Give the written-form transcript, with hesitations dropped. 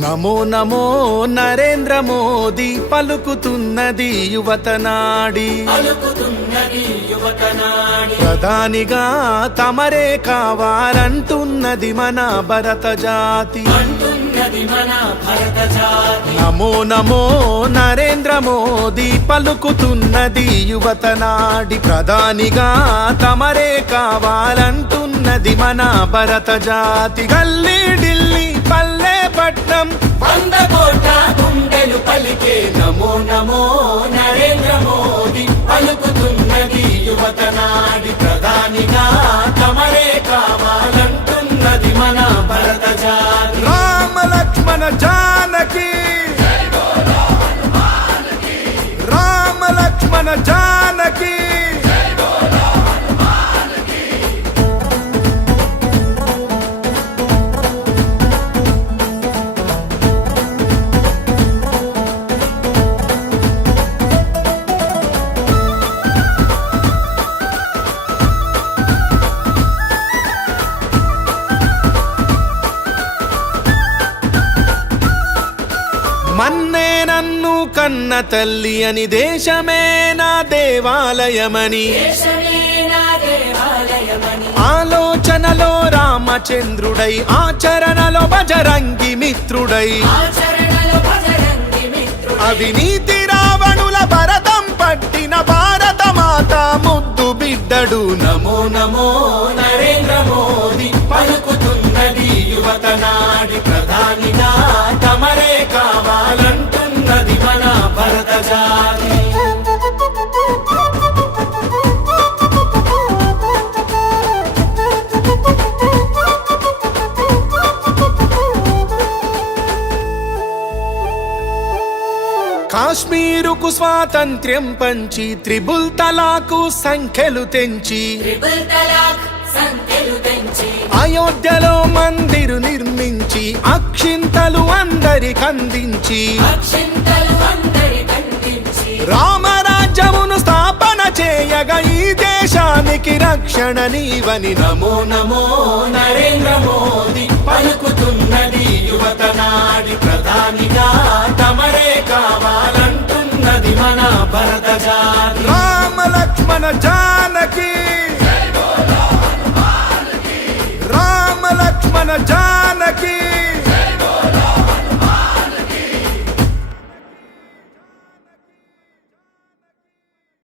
నమో నమో నరేంద్ర మోదీ పలుకుతున్నది యువతనాడి ప్రధానిగా తమరే కావాలంటున్నది మన భరత జాతి నమో నమో నరేంద్ర మోదీ పలుకుతున్నది యువతనాడి ప్రధానిగా తమరే కావాలంటున్నది మన భరత జాతి గల్లీ ఢిల్లీ పల్లె పట్నం 100 కోట్ల గుండెలు పలికే నమో నమో నరేంద్ర మోదీ పలుకుతున్నది యువతనాడి ప్రధానిగా తమరే కావాలంటున్నది మన భరత జాతి రామ లక్ష్మణ జానకి రామ లక్ష్మణ జానకి మన్నే నన్ను కన్న తల్లి అని దేశమే నా దేవాలయమని ఆలోచనలో రామచంద్రుడై ఆచరణలో బజరంగి మిత్రుడై అవినీతి రావణుల భరతం పట్టిన భారత మాత ముద్దు బిడ్డడు నమో నమో నరేంద్ర మోదీ పలుకుతున్నది యువతనాడి ప్రధానిగా తమరే కావాలంటున్నది మన భరత జాతి కాశ్మీరుకు స్వాతంత్ర్యం పంచి త్రిబుల్ తలాకు సంఖ్యలు తెంచి అయోధ్యలో మందిరు నిర్మించి అక్షింతలు అందరికందించి రామరాజ్యమును స్థాపన చేయగా ఈ దేశానికి రక్షణ నీవని నమో నమో నరేంద్ర మోదీ పలుకుతున్నది యువతనాడి ప్రధానిగా తమరే కావాలంటున్నది మన భరత జాతి రామ లక్ష్మణ జానకి రామ లక్ష్మణ జానకి